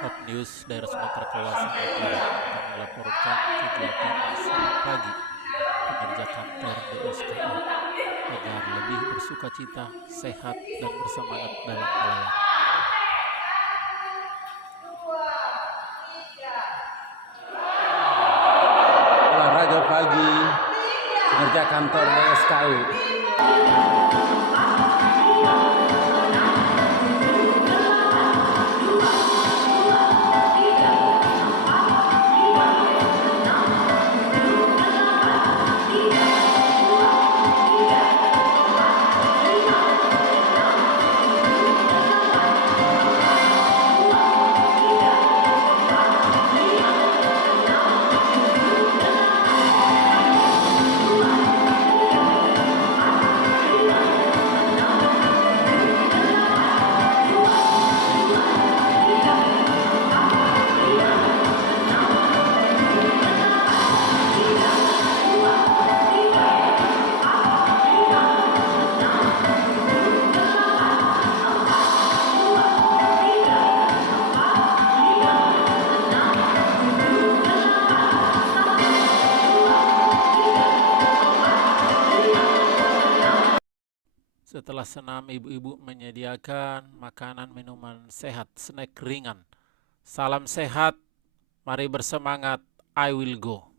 Hot News daerah Sumatera Kawasan Utara akan melaporkan kegiatan Senin pagi pekerja kantor DSKU agar lebih bersukacita, sehat, dan bersemangat dalam melayani. Olahraga pagi pekerja kantor DSKU. Setelah senam, ibu-ibu menyediakan makanan minuman sehat, snack ringan. Salam sehat, mari bersemangat, I will go.